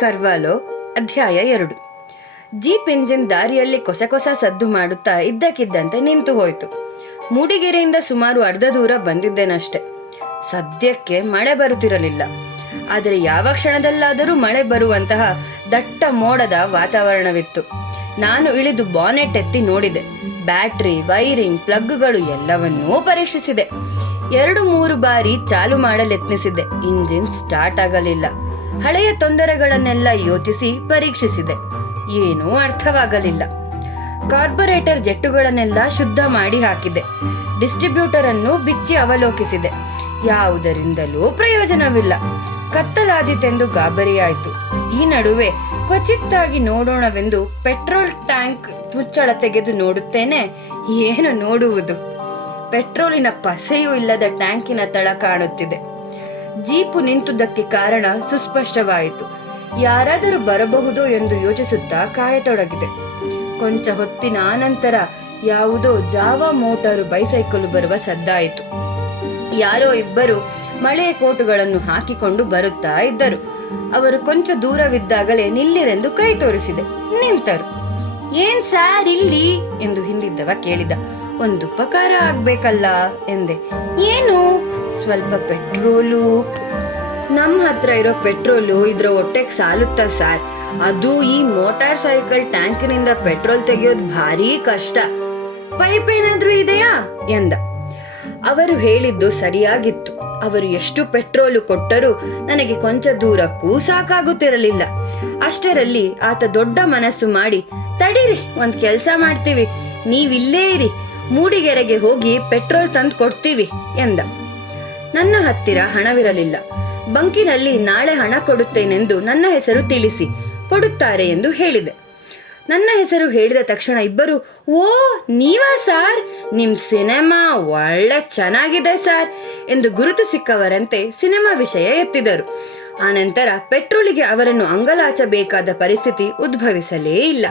ಕರ್ವಾಲೋ, ಅಧ್ಯಾಯ ಎರಡು. Jeep engine ದಾರಿಯಲ್ಲಿ ಕೊಸ ಕೊಸ ಸದ್ದು ಮಾಡುತ್ತಾ ಇದ್ದಕ್ಕಿದ್ದಂತೆ ನಿಂತು ಹೋಯಿತು. ಮೂಡಿಗೆರೆಯಿಂದ ಸುಮಾರು ಅರ್ಧ ದೂರ ಬಂದಿದ್ದೇನಷ್ಟೆ. ಸದ್ಯಕ್ಕೆ ಮಳೆ ಬರುತ್ತಿರಲಿಲ್ಲ. ಆದರೆ ಯಾವ ಕ್ಷಣದಲ್ಲಾದರೂ ಮಳೆ ಬರುವಂತಹ ದಟ್ಟ ಮೋಡದ ವಾತಾವರಣವಿತ್ತು. ನಾನು ಇಳಿದು ಬಾನೆಟ್ ಎತ್ತಿ ನೋಡಿದೆ. ಬ್ಯಾಟ್ರಿ, ವೈರಿಂಗ್, ಪ್ಲಗ್ಗಳು ಎಲ್ಲವನ್ನೂ ಪರೀಕ್ಷಿಸಿದೆ. ಎರಡು ಮೂರು ಬಾರಿ ಚಾಲು ಯತ್ನಿಸಿದ್ದೆ ಇಂಜಿನ್ ಸ್ಟಾರ್ಟ್ ಆಗಲಿಲ್ಲ. ಹಳೆಯ ತೊಂದರೆಗಳನ್ನೆಲ್ಲ ಯೋಚಿಸಿ ಪರೀಕ್ಷಿಸಿದೆ. ಏನೂ ಅರ್ಥವಾಗಲಿಲ್ಲ. ಕಾರ್ಪೊರೇಟರ್ ಜೆಟ್ಟುಗಳನ್ನೆಲ್ಲ ಶುದ್ಧ ಮಾಡಿ ಹಾಕಿದೆ. ಡಿಸ್ಟ್ರಿಬ್ಯೂಟರ್ ಅನ್ನು ಬಿಚ್ಚಿ ಅವಲೋಕಿಸಿದೆ. ಯಾವುದರಿಂದಲೂ ಪ್ರಯೋಜನವಿಲ್ಲ. ಕತ್ತಲಾದಿತೆಂದು ಗಾಬರಿಯಾಯಿತು. ಈ ನಡುವೆ ಕ್ವಚಿತ್ತಾಗಿ ನೋಡೋಣವೆಂದು ಪೆಟ್ರೋಲ್ ಟ್ಯಾಂಕ್ ಮುಚ್ಚಳ ತೆಗೆದು ನೋಡುತ್ತೇನೆ. ಏನು ನೋಡುವುದು? ಪೆಟ್ರೋಲಿನ ಪಸೆಯೂ ಇಲ್ಲದ ಟ್ಯಾಂಕಿನ ತಳ ಕಾಣುತ್ತಿದೆ. ಜೀಪು ನಿಂತುದಕ್ಕೆ ಕಾರಣ ಸುಸ್ಪಷ್ಟವಾಯಿತು. ಯಾರಾದರೂ ಬರಬಹುದು ಎಂದು ಯೋಚಿಸುತ್ತಾ ಕಾಯತೊಡಗಿದೆ. ಕೊಂಚ ಹೊತ್ತಿನ ಆನಂತರ ಯಾವುದೋ ಜಾವಾ ಮೋಟಾರು ಬೈಸೈಕಲ್ ಬರುವ ಸದ್ದಾಯಿತು. ಯಾರೋ ಇಬ್ಬರು ಮಳೆ ಕೋಟುಗಳನ್ನು ಹಾಕಿಕೊಂಡು ಬರುತ್ತಾ ಇದ್ದರು. ಅವರು ಕೊಂಚ ದೂರವಿದ್ದಾಗಲೇ ನಿಲ್ಲಿರೆಂದು ಕೈ ತೋರಿಸಿದೆ. ನಿಂತರು ಏನ್ ಸಾರ್ ಇಲ್ಲಿ? ಎಂದು ಹಿಂದಿದ್ದವ ಕೇಳಿದ. ಒಂದು ಉಪಕಾರ ಆಗ್ಬೇಕಲ್ಲ? ಎಂದೆ. ಏನು? ಸ್ವಲ್ಪ ಪೆಟ್ರೋಲು. ನಮ್ಮ ಹತ್ರ ಇರೋ ಪೆಟ್ರೋಲು ಇದ್ರ ಹೊಟ್ಟೆಗೆ ಸಾಲುತ್ತಾ ಸಾರ್. ಅದು ಈ ಮೋಟಾರ್ ಸೈಕಲ್ ಟ್ಯಾಂಕಿನಿಂದ ಪೆಟ್ರೋಲ್ ತೆಗೆಯೋದು ಭಾರಿ ಕಷ್ಟ. ಪೈಪ್ ಏನಾದರೂ ಇದೆಯಾ? ಎಂದ. ಅವರು ಹೇಳಿದ್ದು ಸರಿಯಾಗಿತ್ತು. ಅವರು ಎಷ್ಟು ಪೆಟ್ರೋಲು ಕೊಟ್ಟರೂ ನನಗೆ ಕೊಂಚ ದೂರಕ್ಕೂ ಸಾಕಾಗುತ್ತಿರಲಿಲ್ಲ ಅಷ್ಟರಲ್ಲಿ ಆತ ದೊಡ್ಡ ಮನಸ್ಸು ಮಾಡಿ, ತಡೀರಿ, ಒಂದು ಕೆಲಸ ಮಾಡ್ತೀವಿ. ನೀವಿಲ್ಲೇ ಇರಿ. ಮೂಡಿಗೆರೆಗೆ ಹೋಗಿ ಪೆಟ್ರೋಲ್ ತಂದು ಕೊಡ್ತೀವಿ ಎಂದ. ನನ್ನ ಹತ್ತಿರ ಹಣವಿರಲಿಲ್ಲ. ಬಂಕಿನಲ್ಲಿ ನಾಳೆ ಹಣ ಕೊಡುತ್ತೇನೆಂದು ನನ್ನ ಹೆಸರು ತಿಳಿಸಿ ಕೊಡುತ್ತಾರೆ ಎಂದು ಹೇಳಿದೆ. ನನ್ನ ಹೆಸರು ಹೇಳಿದ ತಕ್ಷಣ ಇಬ್ಬರು, ಓ, ನೀವಾ ಸಾರ್? ನಿಮ್ ಸಿನಿಮಾ ಒಳ್ಳೆ ಚೆನ್ನಾಗಿದೆ ಸಾರ್ ಎಂದು ಗುರುತು ಸಿಕ್ಕವರಂತೆ ಸಿನಿಮಾ ವಿಷಯ ಎತ್ತಿದರು. ಆನಂತರ ಪೆಟ್ರೋಲಿಗೆ ಅವರನ್ನು ಅಂಗಲಾಚಬೇಕಾದ ಪರಿಸ್ಥಿತಿ ಉದ್ಭವಿಸಲೇ ಇಲ್ಲ.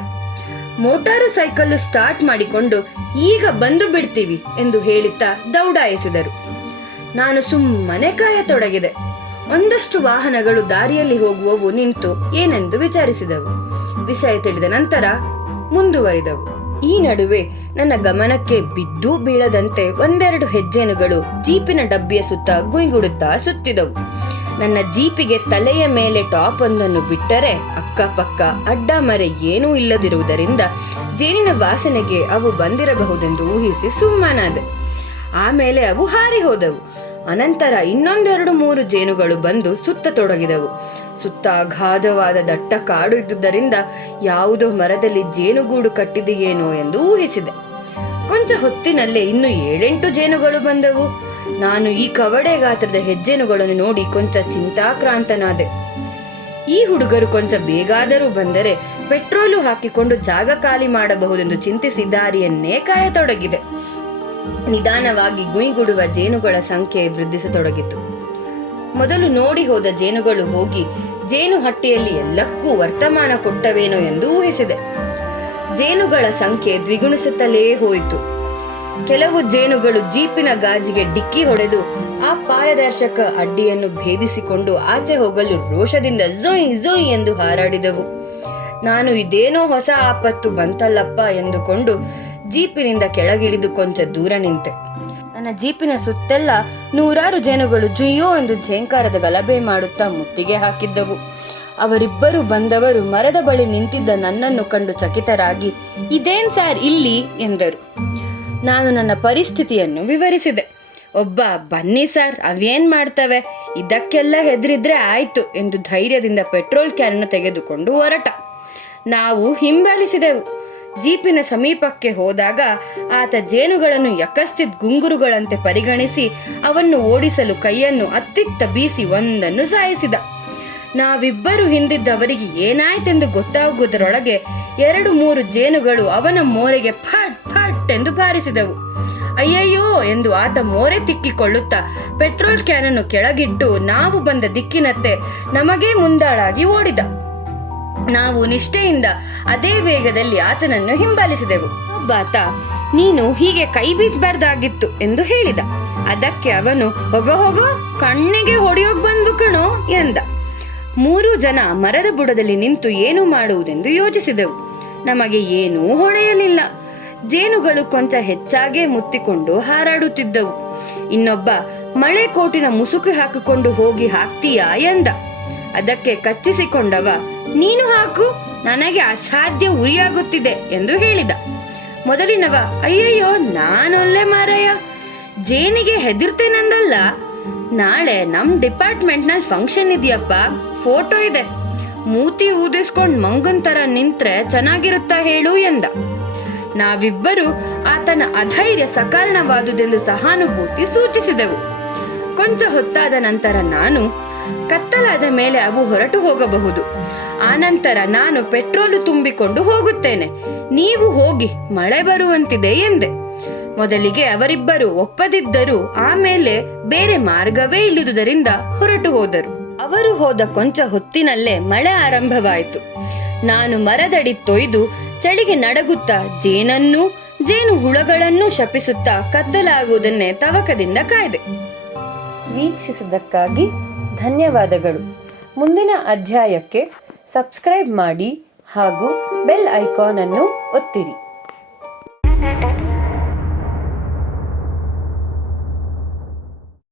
ಮೋಟಾರು ಸೈಕಲ್ಲು ಸ್ಟಾರ್ಟ್ ಮಾಡಿಕೊಂಡು, ಈಗ ಬಂದು ಬಿಡ್ತೀವಿ ಎಂದು ಹೇಳುತ್ತಾ ದೌಡಾಯಿಸಿದರು. ನಾನು ಸುಮ್ಮನೆ ಕಾಯತೊಡಗಿದೆ. ಒಂದಷ್ಟು ವಾಹನಗಳು ದಾರಿಯಲ್ಲಿ ಹೋಗುವವು ನಿಂತು ಏನೆಂದು ವಿಚಾರಿಸಿದವು. ವಿಷಯ ತಿಳಿದ ನಂತರ ಮುಂದುವರಿದವು. ಈ ನಡುವೆ ನನ್ನ ಗಮನಕ್ಕೆ ಬಿದ್ದು ಬೀಳದಂತೆ ಒಂದೆರಡು ಹೆಜ್ಜೆನುಗಳು ಜೀಪಿನ ಡಬ್ಬಿಯ ಸುತ್ತ ಗುಂಗುಡುತ್ತಾ ಸುತ್ತಿದವು. ನನ್ನ ಜೀಪಿಗೆ ತಲೆಯ ಮೇಲೆ ಟಾಪ್ ಒಂದನ್ನು ಬಿಟ್ಟರೆ ಅಕ್ಕಪಕ್ಕ ಅಡ್ಡ ಮರೆ ಏನೂ ಇಲ್ಲದಿರುವುದರಿಂದ ಜೇನಿನ ವಾಸನೆಗೆ ಅವು ಬಂದಿರಬಹುದೆಂದು ಊಹಿಸಿ ಸುಮ್ಮನಾದೆ. ಆಮೇಲೆ ಅವು ಹಾರಿ ಹೋದವು. ಅನಂತರ ಇನ್ನೊಂದೆರಡು ಮೂರು ಜೇನುಗಳು ಬಂದು ಸುತ್ತ ತೊಡಗಿದವು ಸುತ್ತ ಅಗಾಧವಾದ ದಟ್ಟ ಕಾಡು ಇದ್ದುದರಿಂದ ಯಾವುದೋ ಮರದಲ್ಲಿ ಜೇನುಗೂಡು ಕಟ್ಟಿದೆಯೇನೋ ಎಂದು ಊಹಿಸಿದೆ. ಕೊಂಚ ಹೊತ್ತಿನಲ್ಲೇ ಇನ್ನು ಏಳೆಂಟು ಜೇನುಗಳು ಬಂದವು. ನಾನು ಈ ಕವಡೆ ಗಾತ್ರದ ಹೆಜ್ಜೆನುಗಳನ್ನು ನೋಡಿ ಕೊಂಚ ಚಿಂತಾಕ್ರಾಂತನಾದೆ. ಈ ಹುಡುಗರು ಕೊಂಚ ಬೇಗಾದರೂ ಬಂದರೆ ಪೆಟ್ರೋಲು ಹಾಕಿಕೊಂಡು ಜಾಗ ಖಾಲಿ ಮಾಡಬಹುದೆಂದು ಚಿಂತಿಸಿ ದಾರಿಯನ್ನೇ ಕಾಯತೊಡಗಿದೆ. ನಿಧಾನವಾಗಿ ಗುಯಿಗುಡುವ ಜೇನುಗಳ ಸಂಖ್ಯೆ ವೃದ್ಧಿಸತೊಡಗಿತು. ಮೊದಲು ನೋಡಿ ಹೋದ ಜೇನುಗಳು ಹೋಗಿ, ಜೇನು ಹಟ್ಟಿಯಲ್ಲಿ ಎಲ್ಲಕ್ಕೂ ವರ್ತಮಾನ ಕೊಟ್ಟವೇನೋ ಎಂದು ಊಹಿಸಿದೆ. ಜೇನುಗಳ ಸಂಖ್ಯೆ ದ್ವಿಗುಣಿಸುತ್ತಲೇ ಹೋಯಿತು. ಕೆಲವು ಜೇನುಗಳು ಜೀಪಿನ ಗಾಜಿಗೆ ಡಿಕ್ಕಿ ಹೊಡೆದು, ಆ ಪಾರದರ್ಶಕ ಅಡ್ಡಿಯನ್ನು ಭೇದಿಸಿಕೊಂಡು ಆಚೆ ಹೋಗಲು ರೋಷದಿಂದ ಝೊಯ್ ಝೊಯ್ ಎಂದು ಹಾರಾಡಿದವು. ನಾನು ಇದೇನೋ ಹೊಸ ಆಪತ್ತು ಬಂತಲ್ಲಪ್ಪ ಎಂದುಕೊಂಡು ಜೀಪಿನಿಂದ ಕೆಳಗಿಳಿದು ಕೊಂಚ ದೂರ ನಿಂತೆ. ನನ್ನ ಜೀಪಿನ ಸುತ್ತೆಲ್ಲ ನೂರಾರು ಜೇನುಗಳು ಜುಯ್ಯೋ ಎಂದು ಝೇಂಕಾರದ ಗಲಭೆ ಮಾಡುತ್ತಾ ಮುತ್ತಿಗೆ ಹಾಕಿದ್ದವು. ಅವರಿಬ್ಬರು ಬಂದವರು ಮರದ ಬಳಿ ನಿಂತಿದ್ದ ನನ್ನನ್ನು ಕಂಡು ಚಕಿತರಾಗಿ, ಇದೇನ್ ಸಾರ್ ಇಲ್ಲಿ? ಎಂದರು. ನಾನು ನನ್ನ ಪರಿಸ್ಥಿತಿಯನ್ನು ವಿವರಿಸಿದೆ. ಒಬ್ಬ, ಬನ್ನಿ ಸಾರ್, ಅವೇನ್ ಮಾಡ್ತವೆ? ಇದಕ್ಕೆಲ್ಲ ಹೆದರಿದ್ರೆ ಆಯ್ತು ಎಂದು ಧೈರ್ಯದಿಂದ ಪೆಟ್ರೋಲ್ ಕ್ಯಾನನ್ನು ತೆಗೆದುಕೊಂಡು ಹೊರಟ. ನಾವು ಹಿಂಬಾಲಿಸಿದೆವು. ಜೀಪಿನ ಸಮೀಪಕ್ಕೆ ಹೋದಾಗ ಆತ ಜೇನುಗಳನ್ನು ಯಕಶ್ಚಿತ್ ಗುಂಗುರುಗಳಂತೆ ಪರಿಗಣಿಸಿ ಅವನ್ನು ಓಡಿಸಲು ಕೈಯನ್ನು ಅತ್ತಿತ್ತ ಬೀಸಿ ಒಂದನ್ನು ಸಾಯಿಸಿದ. ನಾವಿಬ್ಬರು ಹಿಂದಿದ್ದವರಿಗೆ ಏನಾಯ್ತೆಂದು ಗೊತ್ತಾಗುವುದರೊಳಗೆ ಎರಡು ಮೂರು ಜೇನುಗಳು ಅವನ ಮೋರೆಗೆ ಫಟ್ ಫಟ್ ಎಂದು ಬಾರಿಸಿದವು. ಅಯ್ಯಯ್ಯೋ ಎಂದು ಆತ ಮೋರೆ ತಿಕ್ಕಿಕೊಳ್ಳುತ್ತಾ ಪೆಟ್ರೋಲ್ ಕ್ಯಾನನ್ನು ಕೆಳಗಿಟ್ಟು ನಾವು ಬಂದ ದಿಕ್ಕಿನತ್ತೆ ನಮಗೇ ಮುಂದಾಳಾಗಿ ಓಡಿದ. ನಾವು ನಿಷ್ಠೆಯಿಂದ ಅದೇ ವೇಗದಲ್ಲಿ ಆತನನ್ನು ಹಿಂಬಾಲಿಸಿದೆವು. ಒಬ್ಬಾತ ನೀನು ಹೀಗೆ ಕೈ ಬೀಸಬಾರ್ದಾಗಿತ್ತು ಎಂದು ಹೇಳಿದ. ಅದಕ್ಕೆ ಅವನು, ಹೋಗೋ ಹೋಗೋ, ಕಣ್ಣಿಗೆ ಹೊಡೆಯೋಗ್ ಬಂದು ಕಣೋ ಎಂದ. ಮೂರು ಜನ ಮರದ ಬುಡದಲ್ಲಿ ನಿಂತು ಏನು ಮಾಡುವುದೆಂದು ಯೋಚಿಸಿದೆವು. ನಮಗೆ ಏನೂ ಹೊಳೆಯಲಿಲ್ಲ ಜೇನುಗಳು ಕೊಂಚ ಹೆಚ್ಚಾಗೇ ಮುತ್ತಿಕೊಂಡು ಹಾರಾಡುತ್ತಿದ್ದವು. ಇನ್ನೊಬ್ಬ ಮಳೆ ಕೋಟಿನ ಮುಸುಕು ಹಾಕಿಕೊಂಡು ಹೋಗಿ ಹಾಕ್ತೀಯಾ ಎಂದ. ಅದಕ್ಕೆ ಕಚ್ಚಿಸಿಕೊಂಡವ. ನೀನು ಹಾಕು, ನನಗೆ ಅಸಾಧ್ಯ ಉರಿಯಾಗುತ್ತಿದೆ ಎಂದು ಹೇಳಿದ. ಮೊದಲಿನವ, ಅಯ್ಯಯ್ಯೋ, ನಾನೊಲ್ಲೆ ಮಾರಯ್ಯ. ಜೇನಿಗೆ ಹೆದಿರ್ತೇನೆಂದಲ್ಲ. ನಾಳೆ ನಮ್ ಡಿಪಾರ್ಟ್ಮೆಂಟ್ನಲ್ಲಿ ಫಂಕ್ಷನ್ ಇದೆಯಪ್ಪ, ಫೋಟೋ ಇದೆ. ಮೂತಿ ಊದಿಸ್ಕೊಂಡ್ ಮಂಗನ್ ತರ ನಿಂತ್ರೆ ಚೆನ್ನಾಗಿರುತ್ತಾ ಹೇಳು ಎಂದ. ನಾವಿಬ್ಬರು ಆತನ ಅಧೈರ್ಯ ಸಕಾರಣವಾದುದೆಂದು ಸಹಾನುಭೂತಿ ಸೂಚಿಸಿದೆವು. ಕೊಂಚ ಹೊತ್ತಾದ ನಂತರ ನಾನು ಕತ್ತಲಾದ ಮೇಲೆ ಅವು ಹೊರಟು ಹೋಗಬಹುದು. ಆನಂತರ ನಾನು ಪೆಟ್ರೋಲು ತುಂಬಿಕೊಂಡು ಹೋಗುತ್ತೇನೆ. ನೀವು ಹೋಗಿ ಮಳೆ ಬರುವಂತಿದೆ ಎಂದೆ. ಮೊದಲಿಗೆ ಅವರಿಬ್ಬರು ಒಪ್ಪದಿದ್ದರೂ ಆಮೇಲೆ ಬೇರೆ ಮಾರ್ಗವೇ ಇಲ್ಲದುದರಿಂದ ಹೊರಟು ಹೋದರು. ಅವರು ಹೋದ ಕೊಂಚ ಹೊತ್ತಿನಲ್ಲೇ ಮಳೆ ಆರಂಭವಾಯಿತು. ನಾನು ಮರದಡಿ ತೊಯ್ದು ಚಳಿಗೆ ನಡಗುತ್ತಾ ಜೇನನ್ನೂ, ಜೇನು ಹುಳಗಳನ್ನೂ ಶಪಿಸುತ್ತಾ ಕದ್ದಲಾಗುವುದನ್ನೇ ತವಕದಿಂದ ಕಾಯ್ದೆ. ವೀಕ್ಷಿಸಿದ್ದಕ್ಕಾಗಿ ಧನ್ಯವಾದಗಳು. ಮುಂದಿನ ಅಧ್ಯಾಯಕ್ಕೆ ಸಬ್ಸ್ಕ್ರೈಬ್ ಮಾಡಿ ಹಾಗೂ ಬೆಲ್ ಐಕಾನ್ ಅನ್ನು ಒತ್ತಿರಿ.